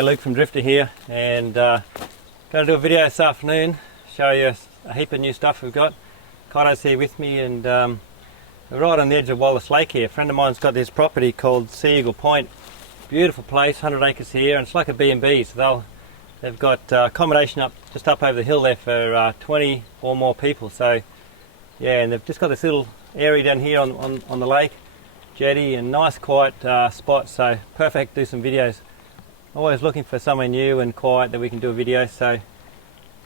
G'day, Luke from Drifta here, and going to do a video this afternoon, show you a heap of new stuff we've got. Kaito's here with me, and we're right on the edge of Wallace Lake here. A friend of mine's got this property called Seagull Point. Beautiful place, 100 acres here, and it's like a B&B, so they've got accommodation just up over the hill there for 20 or more people. So yeah, and they've just got this little area down here on the lake, jetty, and nice quiet spot, so perfect to do some videos. Always looking for somewhere new and quiet that we can do a video. So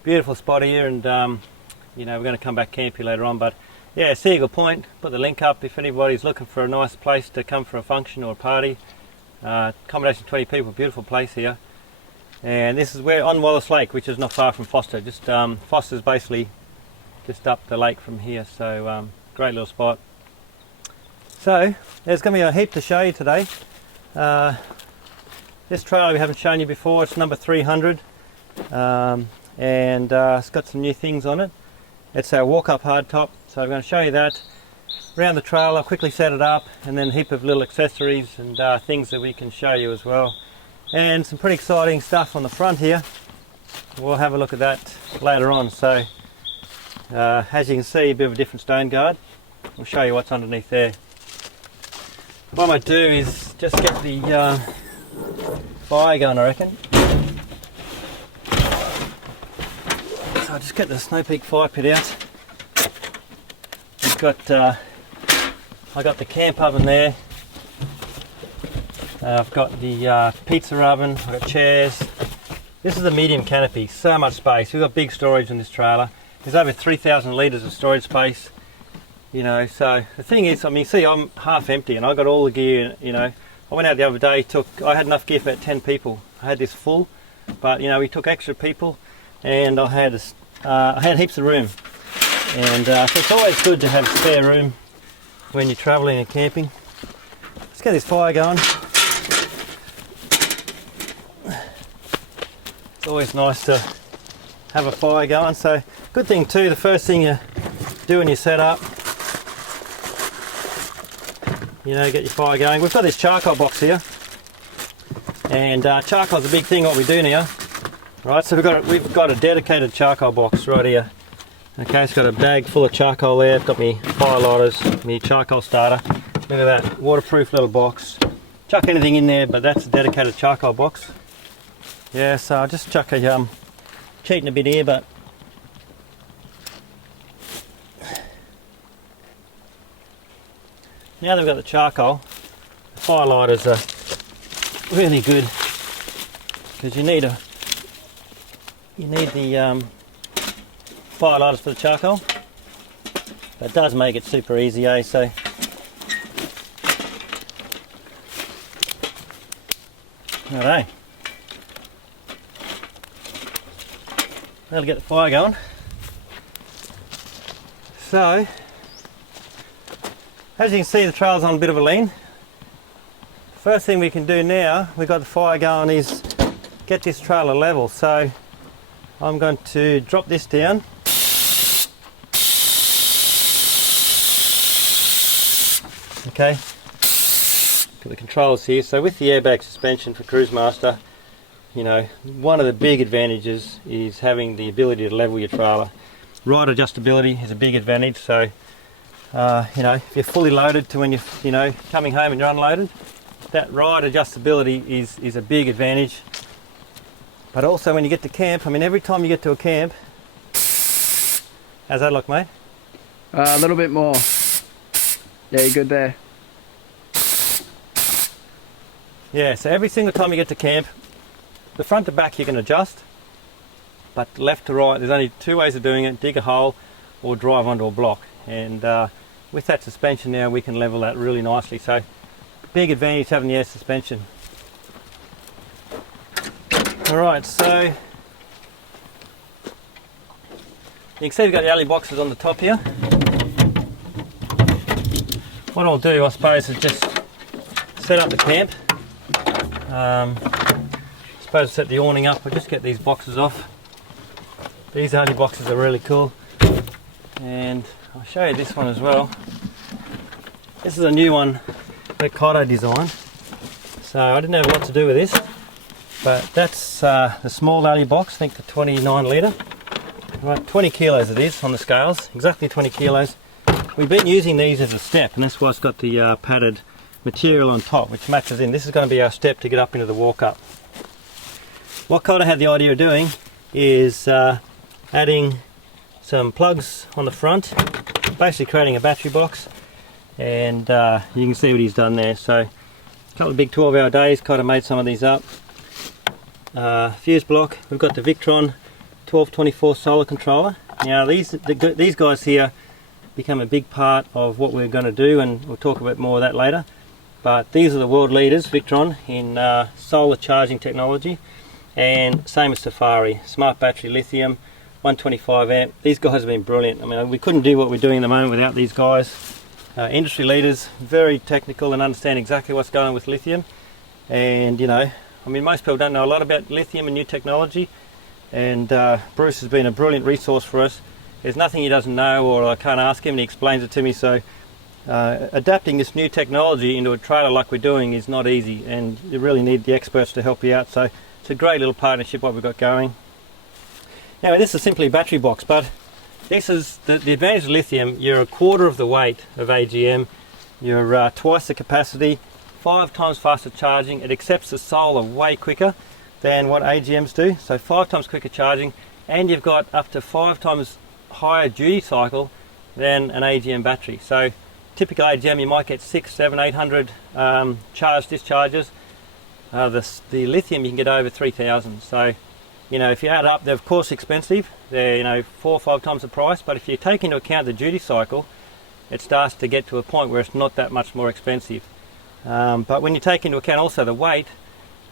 beautiful spot here, and you know, we're going to come back camp here later on. But yeah, Seagull Point, put the link up if anybody's looking for a nice place to come for a function or a party. Accommodation 20 people, beautiful place here. And this is where on Wallace Lake, which is not far from Foster. Just Foster's basically just up the lake from here, so great little spot. So there's going to be a heap to show you today. This trailer we haven't shown you before, it's number 300, and it's got some new things on it. It's our walk-up hardtop, so I'm going to show you that. Around the trailer, quickly set it up, and then a heap of little accessories and things that we can show you as well. And some pretty exciting stuff on the front here. We'll have a look at that later on. So as you can see, a bit of a different stone guard. We'll show you what's underneath there. What I might do is just get the fire going, I reckon. So I'll just get the Snow Peak fire pit out. We've got I got the camp oven there. I've got the pizza oven, I've got chairs. This is a medium canopy, so much space. We've got big storage in this trailer. There's over 3,000 litres of storage space. You know, so the thing is, I mean, see, I'm half empty and I got all the gear, you know. I went out the other day, I had enough gear for about 10 people. I had this full, but you know, we took extra people, and I had heaps of room. And so it's always good to have spare room when you're travelling and camping. Let's get this fire going. It's always nice to have a fire going. So good thing too, the first thing you do when you set up, you know, get your fire going. We've got this charcoal box here, and charcoal's a big thing what we do now. Right, so we've got a dedicated charcoal box right here. Okay, it's got a bag full of charcoal there. It's got me fire lighters, me charcoal starter. Look at that, waterproof little box. Chuck anything in there, but that's a dedicated charcoal box. Yeah, so I'll just chuck a cheating a bit here, but now that we've got the charcoal, the fire lighters are really good, because you need the fire lighters for the charcoal. But it does make it super easy, eh? So alright, that'll get the fire going. So as you can see, the trail's on a bit of a lean. First thing we can do now, we've got the fire going, is get this trailer level. So I'm going to drop this down. Okay, got the controls here. So with the airbag suspension for Cruise Master, you know, one of the big advantages is having the ability to level your trailer. Ride adjustability is a big advantage. So you know, if you're fully loaded to when you're, you know, coming home and you're unloaded, that ride adjustability is a big advantage. But also when you get to camp, I mean, every time you get to a camp, how's that look, mate? A little bit more. Yeah, you're good there. Yeah, so every single time you get to camp, the front to back you can adjust, but left to right, there's only two ways of doing it: dig a hole or drive onto a block. And with that suspension now, we can level that really nicely. So big advantage having the air suspension. Alright, so you can see we've got the alley boxes on the top here. What I'll do, I suppose, is just set up the camp. I suppose set the awning up. I'll just get these boxes off. These alley boxes are really cool. And I'll show you this one as well. This is a new one that Kaito designed. So I didn't have a lot to do with this. But that's the small alubox, I think the 29 litre. Right, 20 kilos it is on the scales, exactly 20 kilos. We've been using these as a step, and that's why it's got the padded material on top, which matches in. This is going to be our step to get up into the walk-up. What Kaito had the idea of doing is adding some plugs on the front, basically creating a battery box, and you can see what he's done there. So a couple of big 12-hour days, Kaito made some of these up. Fuse block, we've got the Victron 1224 solar controller. Now these guys here become a big part of what we're going to do, and we'll talk a bit more of that later. But these are the world leaders, Victron, in solar charging technology, and same as Safari, smart battery, lithium, 125 amp. These guys have been brilliant. I mean, we couldn't do what we're doing at the moment without these guys. Industry leaders, very technical and understand exactly what's going on with lithium. And you know, I mean, most people don't know a lot about lithium and new technology, and Bruce has been a brilliant resource for us. There's nothing he doesn't know, or I can't ask him, and he explains it to me. So adapting this new technology into a trailer like we're doing is not easy, and you really need the experts to help you out. So it's a great little partnership what we've got going. Now this is simply a battery box, but this is the advantage of lithium. You're a quarter of the weight of AGM, you're twice the capacity, 5 times faster charging. It accepts the solar way quicker than what AGMs do, so 5 times quicker charging, and you've got up to 5 times higher duty cycle than an AGM battery. So typical AGM you might get 600, 700, 800 charge discharges. The lithium you can get over 3,000. So you know, if you add up, they're of course expensive. They're, you know, 4 or 5 times the price, but if you take into account the duty cycle, it starts to get to a point where it's not that much more expensive. But when you take into account also the weight,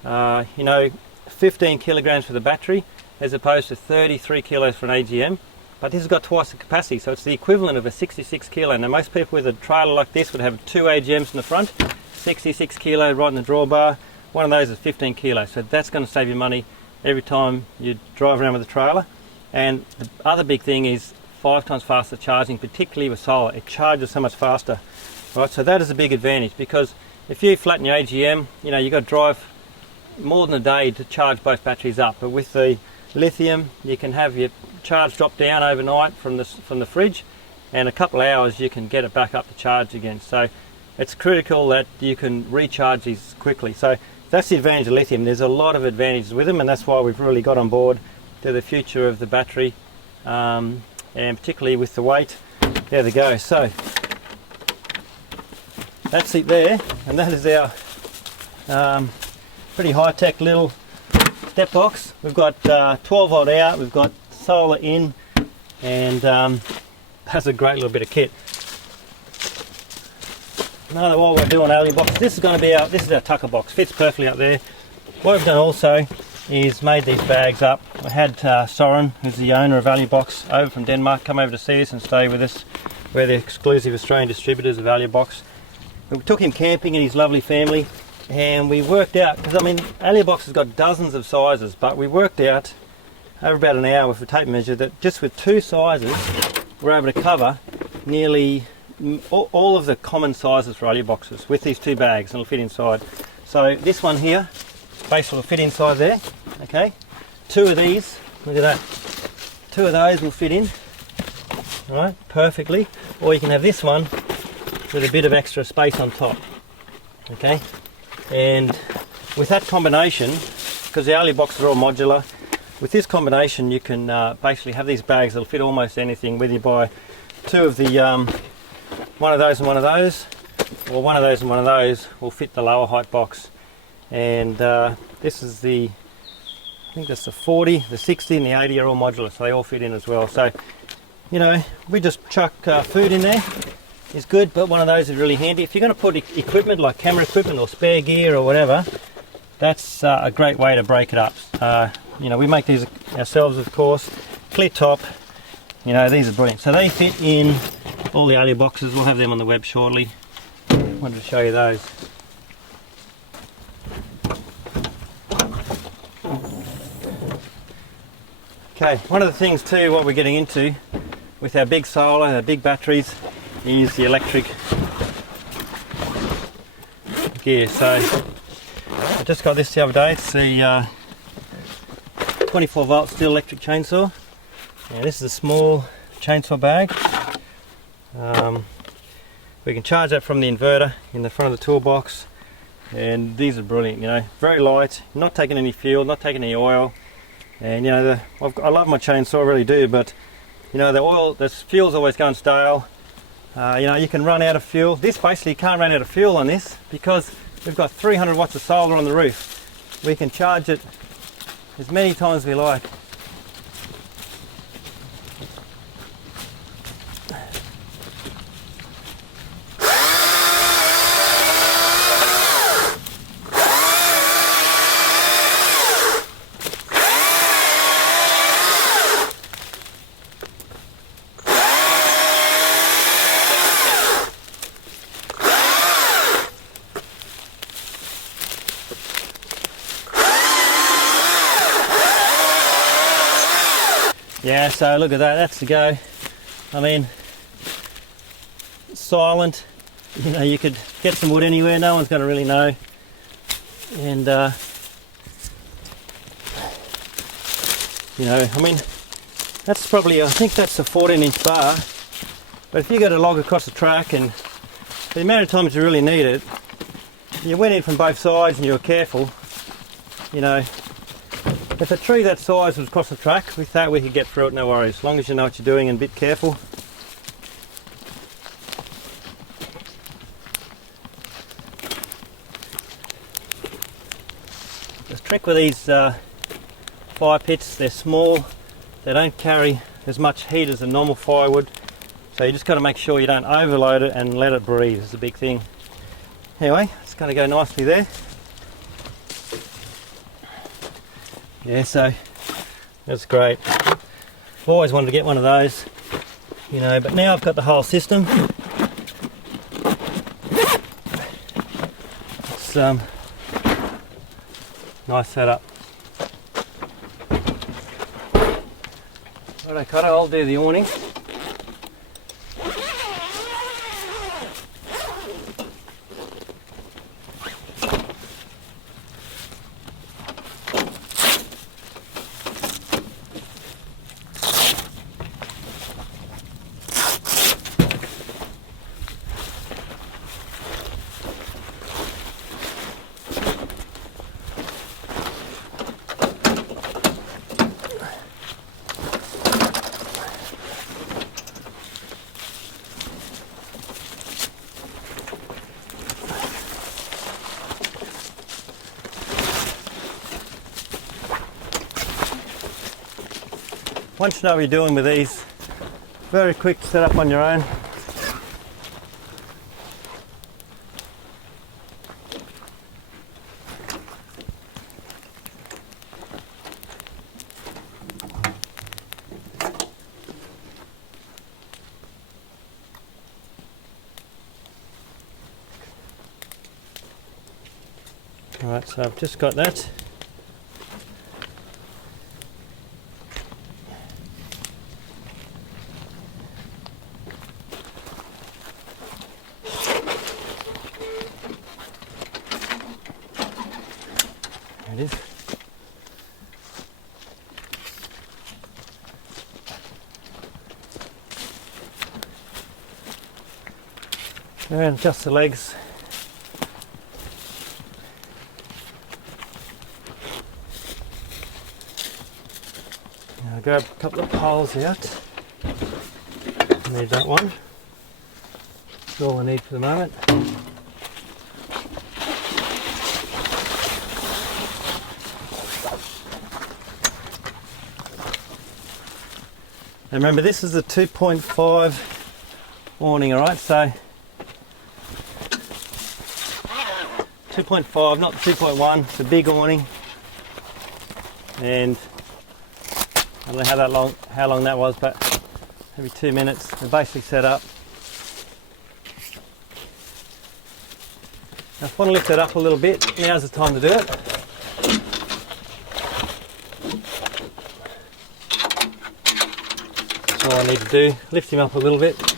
you know, 15 kilograms for the battery as opposed to 33 kilos for an AGM, but this has got twice the capacity, so it's the equivalent of a 66 kilo. Now most people with a trailer like this would have 2 AGMs in the front, 66 kilo right in the drawbar. One of those is 15 kilos, so that's going to save you money every time you drive around with a trailer. And the other big thing is 5 times faster charging, particularly with solar. It charges so much faster, right? So that is a big advantage, because if you flatten your AGM, you know, you've got to drive more than a day to charge both batteries up. But with the lithium, you can have your charge drop down overnight from the fridge, and a couple of hours you can get it back up to charge again. So it's critical that you can recharge these quickly. So that's the advantage of lithium. There's a lot of advantages with them, and that's why we've really got on board to the future of the battery, and particularly with the weight. There they go. So that's it there, and that is our pretty high-tech little step box. We've got 12 volt out, we've got solar in, and that's a great little bit of kit. Now while we're doing alubox, this is our tucker box. Fits perfectly up there. What I've done also is made these bags up. I had Soren, who's the owner of alubox, over from Denmark, come over to see us and stay with us. We're the exclusive Australian distributors of alubox. We took him camping and his lovely family, and we worked out, because I mean alubox has got dozens of sizes, but we worked out over about an hour with a tape measure that just with 2 sizes we're able to cover nearly all of the common sizes for aluboxes with these 2 bags, and it'll fit inside. So this one here basically will fit inside there. Okay, 2 of these, look at that, 2 of those will fit in, right, perfectly. Or you can have this one with a bit of extra space on top. Okay, and with that combination, because the aluboxes are all modular, with this combination you can basically have these bags that'll fit almost anything, whether you buy 2 of the one of those and one of those, or one of those and one of those will fit the lower height box. And this is I think that's the 40, the 60 and the 80 are all modular, so they all fit in as well. So, you know, we just chuck food in there, is good, but one of those is really handy. If you're going to put equipment like camera equipment or spare gear or whatever, that's a great way to break it up. You know, we make these ourselves, of course. Clear top, you know, these are brilliant. So they fit in all the aluboxes. We'll have them on the web shortly. Wanted to show you those. Okay, one of the things too, what we're getting into with our big solar, our big batteries, is the electric gear. So I just got this the other day. It's the 24 volt steel electric chainsaw. And this is a small chainsaw bag. We can charge that from the inverter in the front of the toolbox, and these are brilliant, you know, very light, not taking any fuel, not taking any oil. And you know, I love my chainsaw, I really do, but you know, the fuel's always going stale. You know, you can run out of fuel. This basically can't run out of fuel on this because we've got 300 watts of solar on the roof. We can charge it as many times as we like. Yeah, so look at that, that's the go. I mean, silent, you know, you could get some wood anywhere, no one's going to really know. And, you know, I mean, that's probably, I think that's a 14-inch bar. But if you got a log across the track and the amount of times you really need it, you went in from both sides and you were careful, you know. If a tree that size was across the track, we thought we could get through it, no worries, as long as you know what you're doing and a bit careful. The trick with these fire pits, they're small, they don't carry as much heat as a normal firewood, so you just got to make sure you don't overload it and let it breathe, is the big thing. Anyway, it's going to go nicely there. Yeah, so that's great. I've always wanted to get one of those, you know, but now I've got the whole system. It's nice setup. Righto, Kaito, I'll do the awning. Once you know what you're doing with these, very quick to set up on your own. Alright, so I've just got that. There it is. And just the legs. Now grab a couple of poles out. Need that one. That's all I need for the moment. And remember, this is a 2.5 awning, alright? So 2.5, not 2.1, it's a big awning. And I don't know how long that was, but maybe 2 minutes. They're basically set up. Now if I want to lift it up a little bit, now's the time to do it. All I need to do, lift him up a little bit. If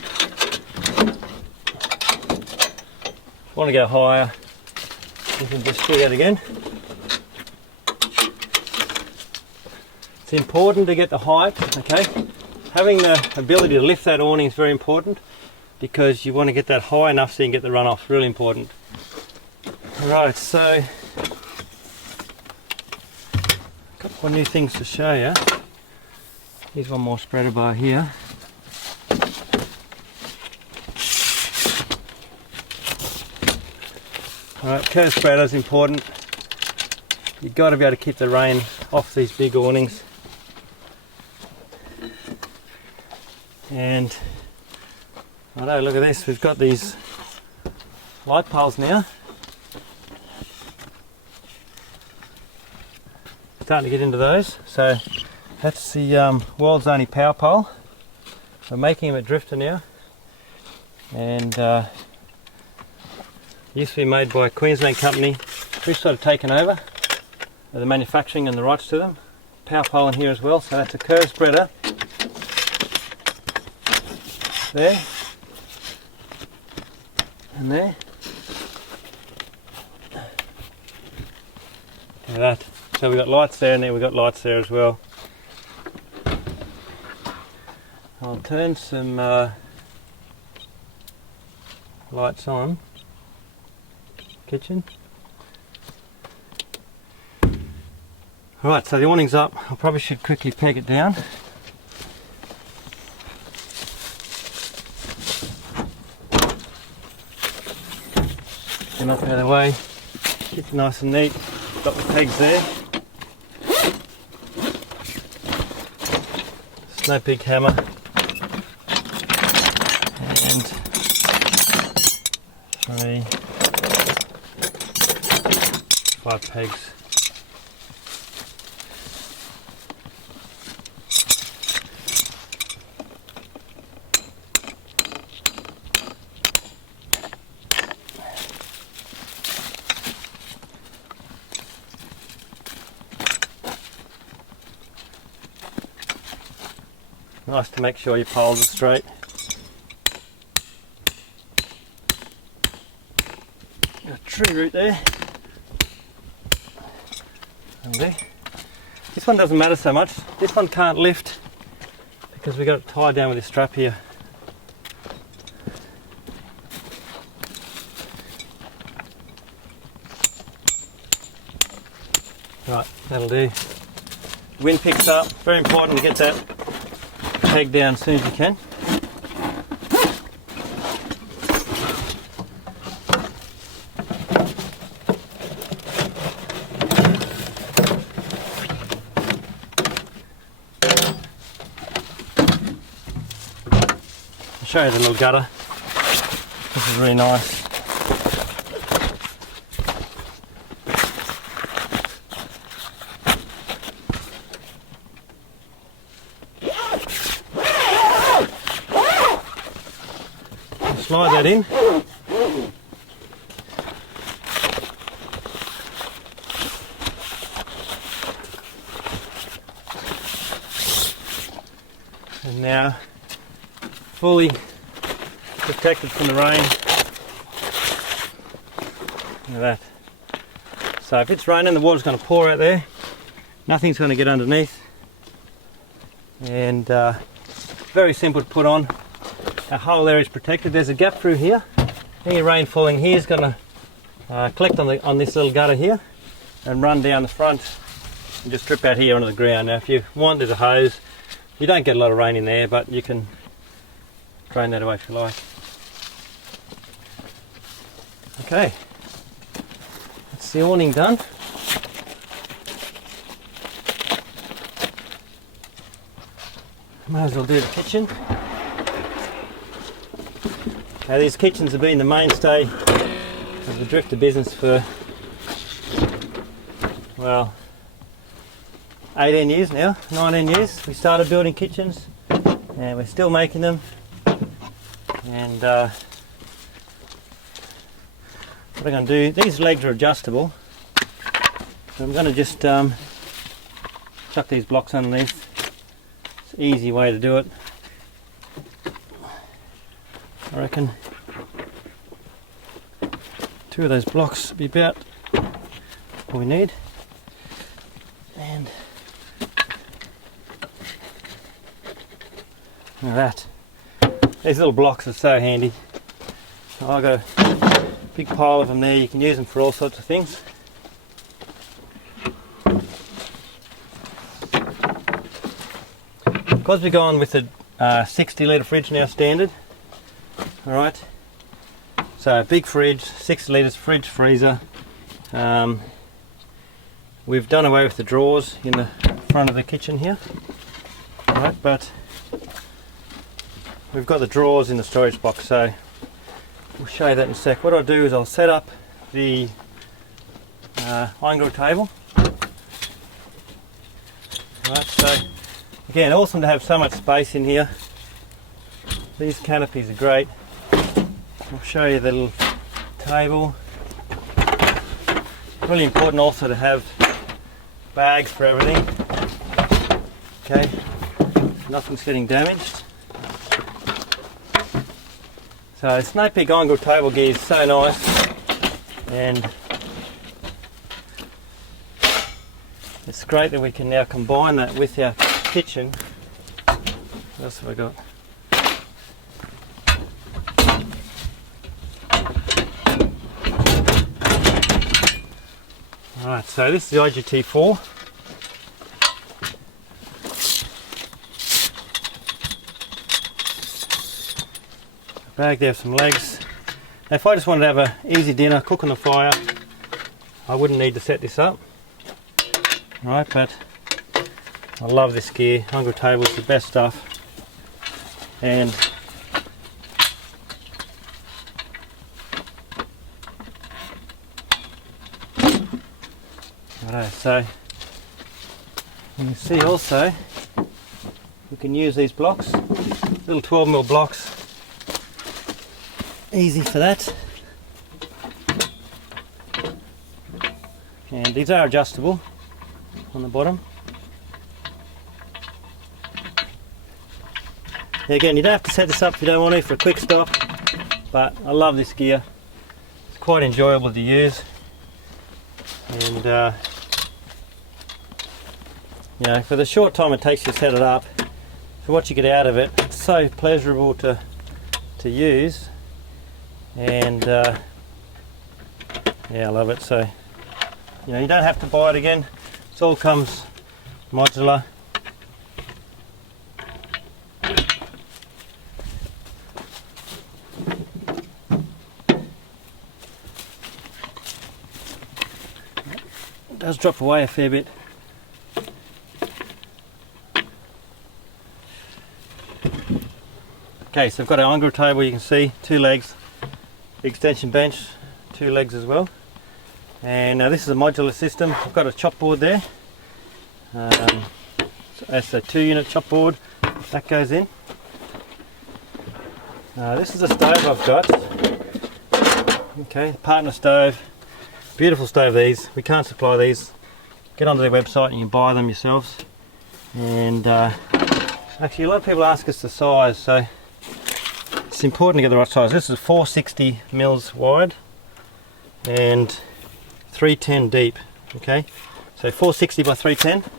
I want to go higher, you can just do that again. It's important to get the height, okay? Having the ability to lift that awning is very important because you want to get that high enough so you can get the runoff. Really important. Alright, so a couple of new things to show you. Here's one more spreader bar here. Alright, curve spreader is important. You've got to be able to keep the rain off these big awnings. And I know, look at this, we've got these light poles now. Starting to get into those. So that's the world's only power pole. We're making them at Drifta now. And used to be made by a Queensland company. We've sort of taken over the manufacturing and the rights to them. Power pole in here as well, so that's a curve spreader. There. And there. Look at that. So we've got lights there and then we've got lights there as well. I'll turn some lights on. Kitchen. Alright, so the awning's up. I probably should quickly peg it down. Get up out of the way. Keep it nice and neat. Got the pegs there. It's no big hammer. And 3, 5 pegs. Nice to make sure your poles are straight. Got a tree root there. And there. This one doesn't matter so much. This one can't lift because we got it tied down with this strap here. Right, that'll do. Wind picks up. Very important to get that peg down as soon as you can. I'll show you the little gutter. This is really nice. Slide that in. And now fully protected from the rain. Look at that. So if it's raining, the water's going to pour out there. Nothing's going to get underneath. And very simple to put on. Our whole area is protected. There's a gap through here. Any rain falling here is going to collect on this little gutter here and run down the front and just drip out here onto the ground. Now if you want, there's a hose. You don't get a lot of rain in there, but you can drain that away if you like. Okay, that's the awning done. Might as well do the kitchen. Now these kitchens have been the mainstay of the Drifta business for, well, 18 years now, 19 years. We started building kitchens and we're still making them. And what I'm going to do, these legs are adjustable. So I'm going to just chuck these blocks underneath. It's an easy way to do it. I reckon 2 of those blocks will be about all we need. And Look at that. These little blocks are so handy. I've got a big pile of them there. You can use them for all sorts of things. Because we're going with a 60 litre fridge now standard. Alright. So big fridge, 60 litres, fridge, freezer. We've done away with the drawers in the front of the kitchen here. Alright, but we've got the drawers in the storage box, so we'll show you that in a sec. What I'll do is I'll set up the iron grill table. Right, so again, awesome to have so much space in here. These canopies are great. I'll show you the little table. Really important also to have bags for everything. Okay, nothing's getting damaged. So Snow Peak iron grill table gear is so nice, and it's great that we can now combine that with our kitchen. What else have I got? Alright, so this is the IGT4. Bag there, some legs. Now if I just wanted to have an easy dinner, cook on the fire, I wouldn't need to set this up. Right, but I love this gear. Iron grill table is the best stuff. And righto, so you can see also we can use these blocks, little 12mm blocks. Easy for that. And these are adjustable on the bottom. Again, you don't have to set this up if you don't want to for a quick stop, but I love this gear. It's quite enjoyable to use, and you know, for the short time it takes you to set it up, for what you get out of it, it's so pleasurable to use. And yeah, I love it. So you know, you don't have to buy it again. It all comes modular. It does drop away a fair bit. Okay, so I've got our iron grill table. You can see 2 legs. Extension bench, 2 legs as well, and now this is a modular system. I've got a chop board there. So that's a 2-unit chop board that goes in. This is a stove I've got. Okay, partner stove, beautiful stove. These we can't supply these. Get onto their website and you can buy them yourselves. And actually, a lot of people ask us the size, so it's important to get the right size. This is 460 mils wide and 310 deep. Okay, so 460 by 310.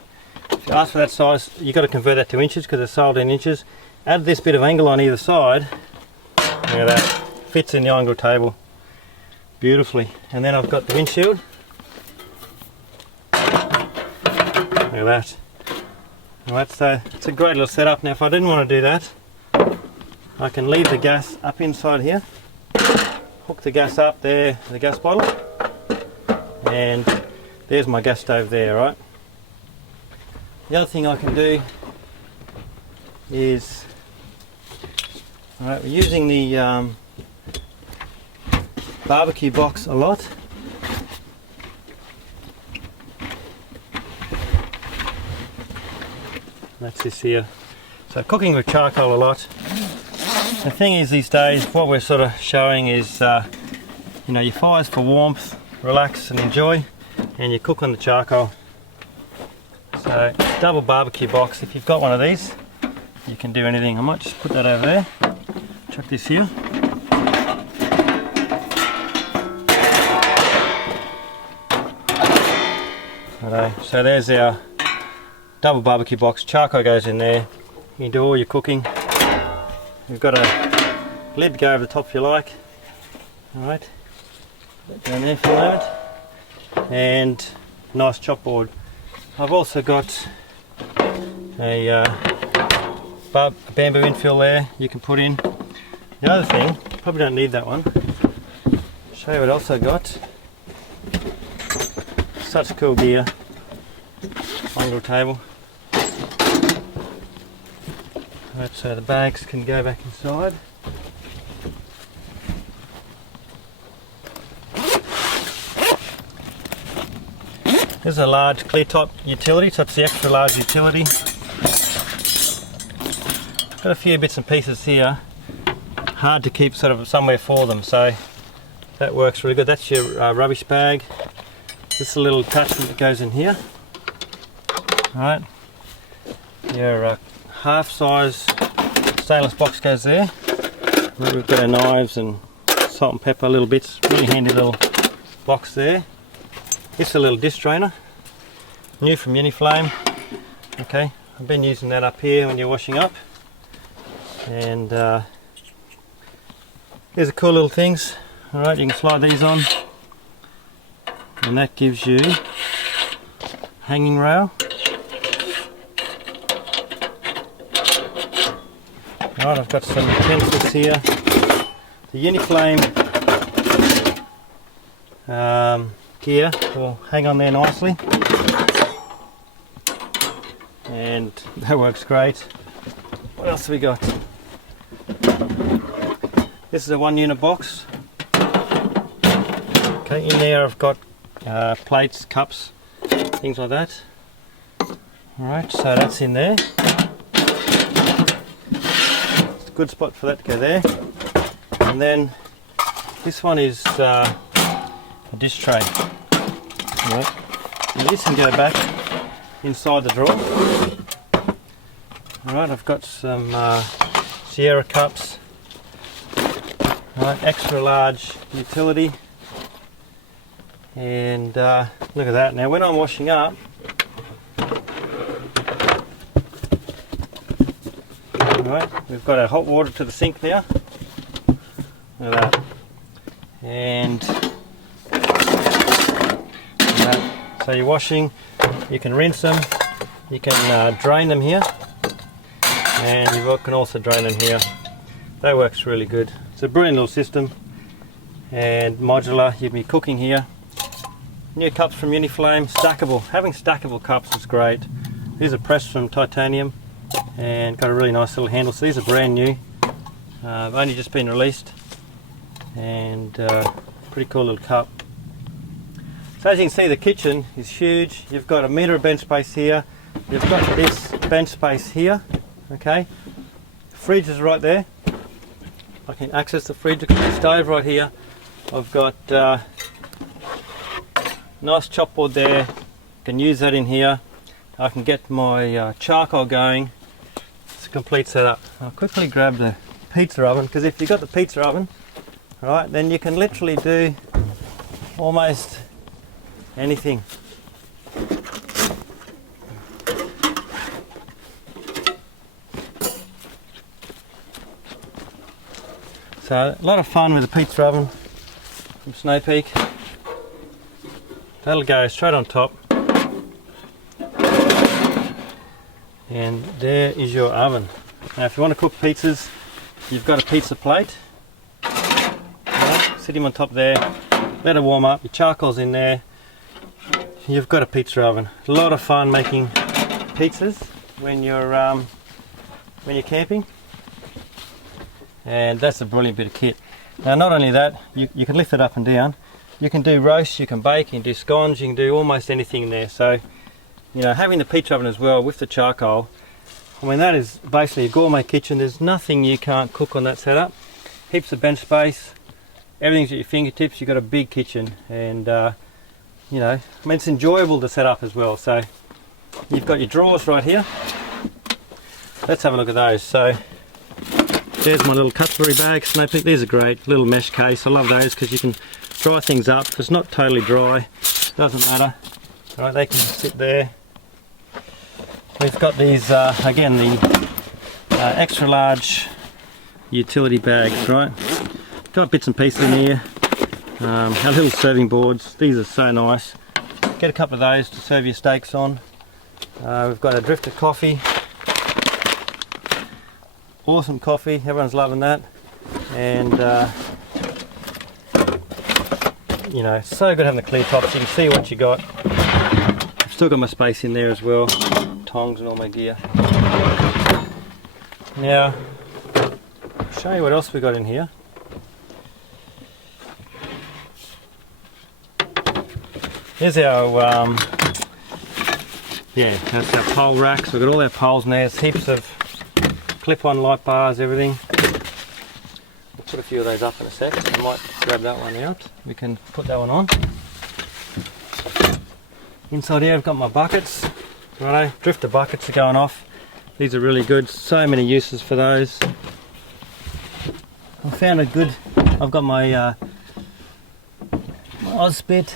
If you ask for that size, you've got to convert that to inches because they're sold in inches. Add this bit of angle on either side. Look at that, fits in the iron grill table beautifully. And then I've got the windshield. Look at that. Alright, so it's a great little setup. Now if I didn't want to do that, I can leave the gas up inside here, hook the gas up there, the gas bottle, and there's my gas stove there, right? The other thing I can do is, alright, we're using the barbecue box a lot. That's this here. So cooking with charcoal a lot. The thing is, these days what we're sort of showing is you know, your fire's for warmth, relax and enjoy, and you cook on the charcoal. So double barbecue box, if you've got one of these you can do anything. I might just put that over there, chuck this here. Righto, so there's our double barbecue box. Charcoal goes in there, you can do all your cooking. we've got a lid to go over the top if you like. Alright, down there for a moment, and nice chop board. I've also got a bamboo infill there you can put in. The other thing, probably don't need that one. Show you what else I got. Such cool gear on the table. Right, so the bags can go back inside. This is a large clear top utility, so it's the extra large utility. Got a few bits and pieces here, hard to keep sort of somewhere for them, so that works really good. That's your rubbish bag. This is a little attachment that goes in here. Alright, your half size stainless box goes there. We've got our knives and salt and pepper, little bits, really handy little box there. This is a little disc drainer, new from Uniflame. Okay, I've been using that up here when you're washing up. And these are cool little things. Alright, you can slide these on, and that gives you hanging rail. Alright, I've got some utensils here. The Uniflame gear will hang on there nicely, and that works great. What else have we got? This is a 1 unit box. Okay, in there I've got plates, cups, things like that. Alright, so that's in there. It's a good spot for that to go there. And then this one is a dish tray. Right. And this can go back inside the drawer. Alright, I've got some Sierra cups. Right, extra large utility. And look at that. Now when I'm washing up, alright, we've got our hot water to the sink now. Look at that. And that. So you're washing, you can rinse them, you can drain them here, and you can also drain them here. That works really good. It's a brilliant little system, and modular. You can be cooking here. New cups from Uniflame, stackable. Having stackable cups is great. These are pressed from titanium and got a really nice little handle. So these are brand new. Only just been released, and pretty cool little cup. So as you can see, the kitchen is huge. You've got a metre of bench space here. You've got this bench space here. Okay, fridge is right there. I can access the fridge. Look at the stove right here. I've got nice chopboard there. Can use that in here. I can get my charcoal going. It's a complete setup. I'll quickly grab the pizza oven, because if you've got the pizza oven, right, then you can literally do almost anything. So a lot of fun with the pizza oven from Snow Peak. That'll go straight on top. And there is your oven. Now if you want to cook pizzas, you've got a pizza plate. Right, sit him on top there, let it warm up, your charcoal's in there. You've got a pizza oven. A lot of fun making pizzas when you're camping. And that's a brilliant bit of kit. Now not only that, you can lift it up and down. You can do roasts, you can bake, you can do scones, you can do almost anything in there. So, you know, having the pizza oven as well with the charcoal, I mean, that is basically a gourmet kitchen. There's nothing you can't cook on that setup. Heaps of bench space, everything's at your fingertips. You've got a big kitchen, and you know, I mean, it's enjoyable to set up as well. So you've got your drawers right here. Let's have a look at those. So there's my little cutlery bag, Snow Peak. These are great, little mesh case. I love those because you can dry things up. It's not totally dry, doesn't matter. All right, they can sit there. We've got these, again, the extra large utility bags, right? Got bits and pieces in here. Our little serving boards, these are so nice. Get a couple of those to serve your steaks on. We've got a Drifta coffee. Awesome coffee, everyone's loving that. And you know, so good having the clear tops, you can see what you got. I've still got my space in there as well, tongs and all my gear. Now, I'll show you what else we got in here. Here's our, that's our pole racks. We've got all our poles in there. There's heaps of clip-on light bars, everything. We'll put a few of those up in a sec. I might grab that one out. We can put that one on. Inside here I've got my buckets. Righto, Drifta buckets are going off. These are really good. So many uses for those. I found a good, I've got my Ozbit.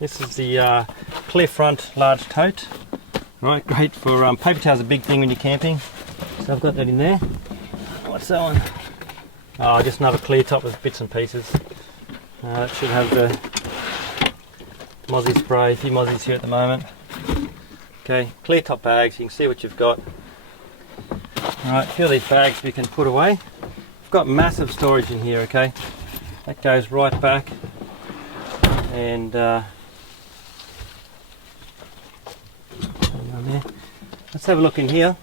This is the clear front large tote. Right, great for paper towels, a big thing when you're camping. So I've got that in there. What's that one? Oh, just another clear top with bits and pieces. That should have the mozzie spray. A few mozzies here at the moment. Okay, clear top bags. You can see what you've got. Alright, a few of these bags we can put away. I've got massive storage in here. Okay, that goes right back, and let's have a look in here.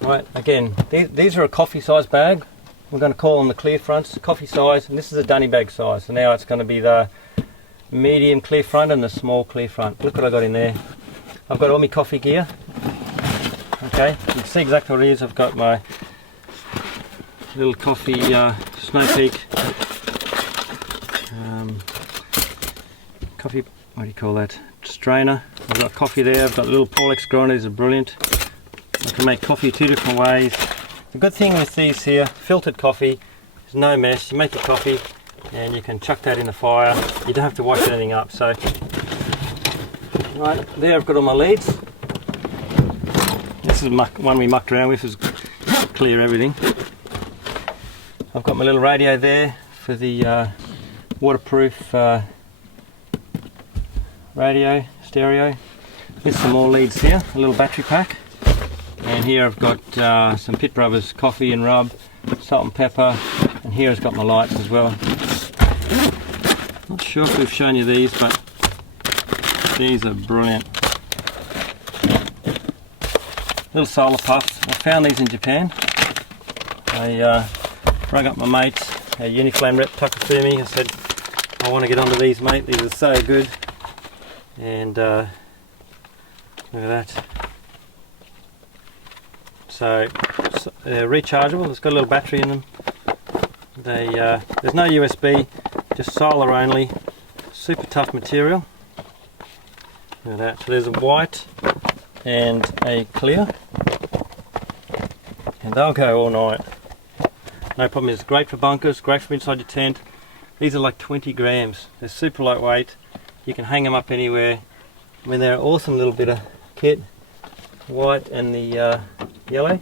Right, again, these are a coffee size bag. We're going to call them the clear fronts, coffee size, and this is a dunny bag size. So now it's going to be the medium clear front and the small clear front. Look what I got in there. I've got all my coffee gear. Okay, you can see exactly what it is. I've got my little coffee Snow Peak coffee, what do you call that, strainer. I've got coffee there. I've got little Paulex grinders. These are brilliant. I can make coffee two different ways. The good thing with these here, filtered coffee, there's no mess. You make your coffee and you can chuck that in the fire. You don't have to wash anything up. So, right there, I've got all my leads. This is one we mucked around with, is clear everything. I've got my little radio there for the waterproof radio, stereo. With some more leads here, a little battery pack. And here I've got some Pit Brothers coffee and rub, salt and pepper, and here I've got my lights as well. Not sure if we've shown you these, but these are brilliant. Little solar puffs. I found these in Japan. I rang up my mates, a Uniflame rep, Takafumi. I said, I want to get onto these, mate. These are so good. And look at that. So they're rechargeable. It's got a little battery in them. There's no USB, just solar only. Super tough material. Look at that. So there's a white and a clear, and they'll go all night. No problem. It's great for bunkers, great for inside your tent. These are like 20 grams. They're super lightweight. You can hang them up anywhere. I mean, they're an awesome little bit of kit. White and the yellow.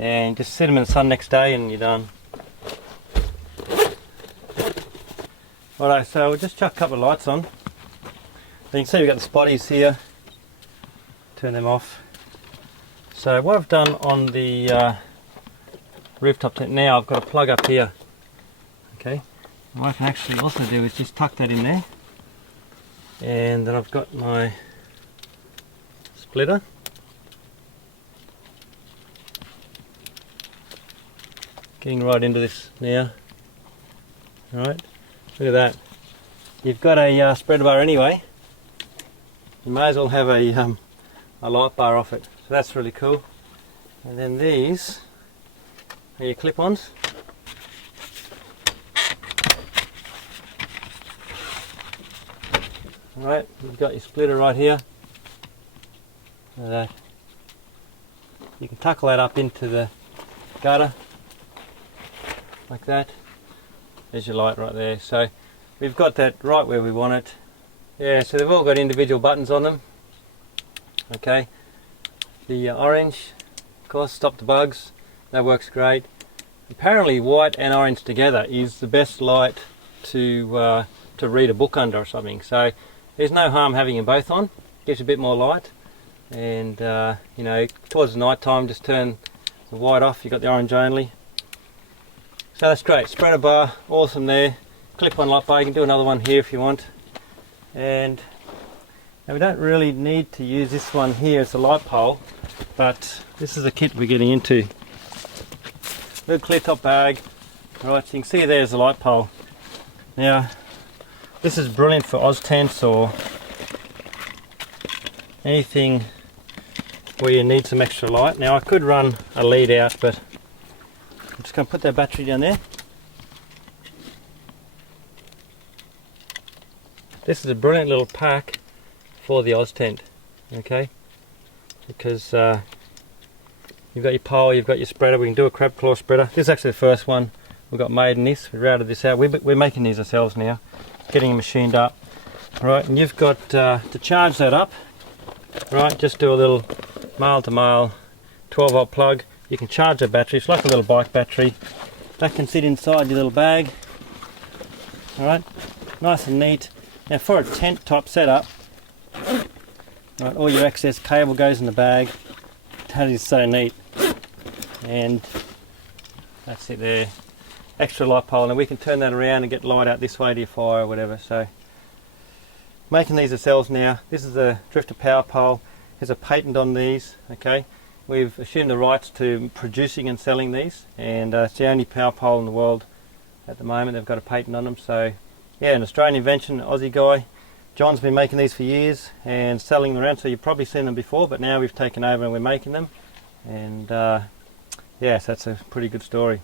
And just set them in the sun next day and you're done. Alright, so we'll just chuck a couple of lights on. So you can see we've got the spotties here. Turn them off. So what I've done on the rooftop tent now, I've got a plug up here. Okay. And what I can actually also do is just tuck that in there. And then I've got my splitter. Getting right into this now. Alright, look at that. You've got a spreader bar anyway. You may as well have a light bar off it. So that's really cool. And then these are your clip-ons. Alright, you've got your splitter right here. Look at that. You can tuckle that up into the gutter like that. There's your light right there. So we've got that right where we want it. Yeah, so they've all got individual buttons on them. Okay, the orange Of course, stop the bugs. That works great. Apparently white and orange together is the best light to read a book under or something. So there's no harm having them both on. Gives you a bit more light. And you know, towards the night time, just turn the white off. You've got the orange only. So that's great. Spreader bar, awesome there. Clip-on light bar. You can do another one here if you want. And we don't really need to use this one here as a light pole, but this is the kit we're getting into. Little clear top bag. Right, so you can see there's a light pole. Now, this is brilliant for Oz tents or anything where you need some extra light. Now I could run a lead out, but I'm just going to put that battery down there. This is a brilliant little pack for the Oz tent, okay? Because you've got your pole, you've got your spreader. We can do a crab claw spreader. This is actually the first one we got made in this. We routed this out. We're making these ourselves now, getting them machined up. Right, and you've got to charge that up. Right, just do a little male to male 12 volt plug. You can charge the battery. It's like a little bike battery. That can sit inside your little bag. All right, nice and neat. Now for a tent type setup, right, all your excess cable goes in the bag. That is so neat. And that's it there. Extra light pole. Now we can turn that around and get light out this way to your fire or whatever. So making these ourselves now. This is a Drifta power pole. There's a patent on these. Okay, we've assumed the rights to producing and selling these, and it's the only power pole in the world at the moment. They've got a patent on them. So yeah, an Australian invention, Aussie guy. John's been making these for years and selling them around, so you've probably seen them before, but now we've taken over and we're making them. And yes, that's a pretty good story.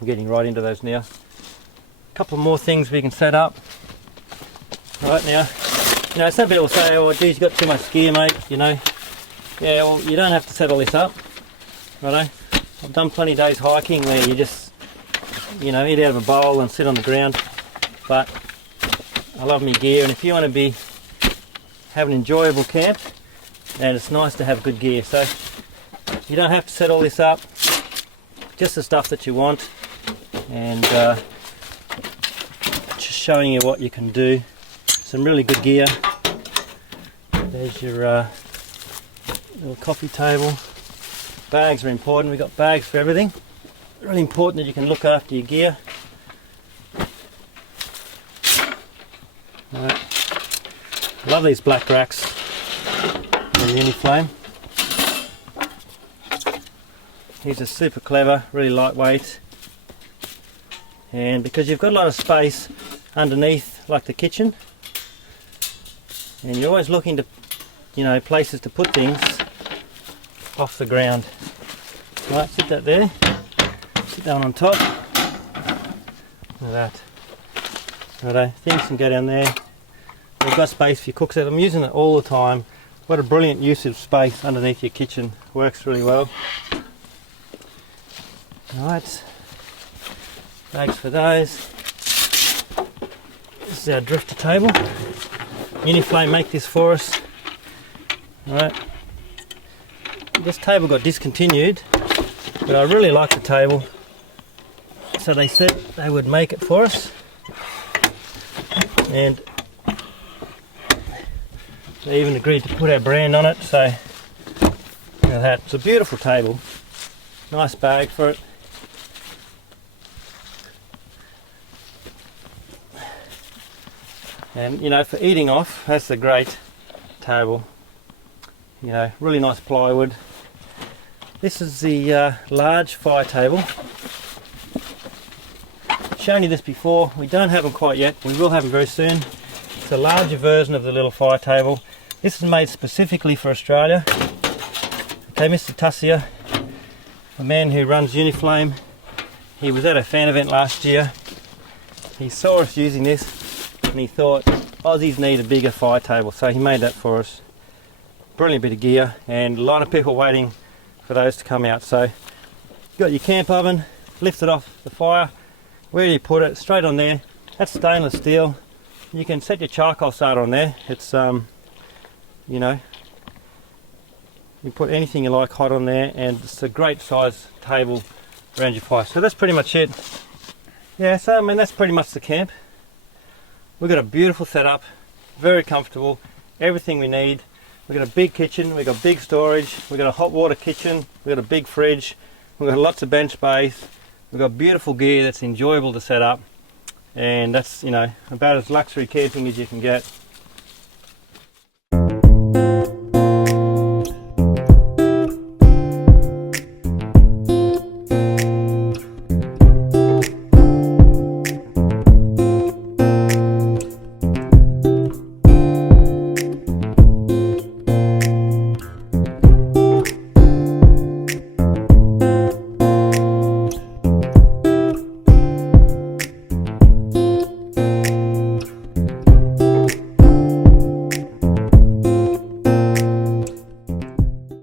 I'm getting right into those now. A couple more things we can set up. Right now, you know, some people say, oh geez, you've got too much gear, mate, you know. Yeah, well, you don't have to set all this up, righto. I've done plenty of days hiking where you just, you know, eat out of a bowl and sit on the ground. But I love my gear, and if you want to have an enjoyable camp, and it's nice to have good gear. So you don't have to set all this up, just the stuff that you want, and just showing you what you can do. Some really good gear. There's your little coffee table. Bags are important. We've got bags for everything. Really important that you can look after your gear. Right. Love these black racks in Uniflame. These are super clever, really lightweight, and because you've got a lot of space underneath, like the kitchen, and you're always looking to, you know, places to put things off the ground. Right, sit that there, sit that one on top. Look at that. Righto, things can go down there. You've got space for your cook set. I'm using it all the time. What a brilliant use of space underneath your kitchen. Works really well. Alright, bags for those. This is our Drifta table. Uniflame make this for us. Alright, this table got discontinued, but I really like the table, so they said they would make it for us. And they even agreed to put our brand on it, so look at that. It's a beautiful table. Nice bag for it. And you know, for eating off, that's a great table. You know, really nice plywood. This is the large fire table. Shown you this before. We don't have them quite yet. We will have them very soon. It's a larger version of the little fire table. This is made specifically for Australia. Okay, Mr. Tussia, a man who runs Uniflame, he was at a fan event last year. He saw us using this and he thought Aussies need a bigger fire table, so he made that for us. Brilliant bit of gear, and a lot of people waiting for those to come out. So you've got your camp oven, lift it off the fire. Where do you put it? Straight on there. That's stainless steel. You can set your charcoal starter on there. It's you know, You put anything you like hot on there, and it's a great size table around your fire. So that's pretty much it. Yeah, so I mean that's pretty much the camp. We've got a beautiful setup, very comfortable, everything we need. We've got a big kitchen, we've got big storage, we've got a hot water kitchen, we've got a big fridge, we've got lots of bench space, we've got beautiful gear that's enjoyable to set up, and that's, you know, about as luxury camping as you can get.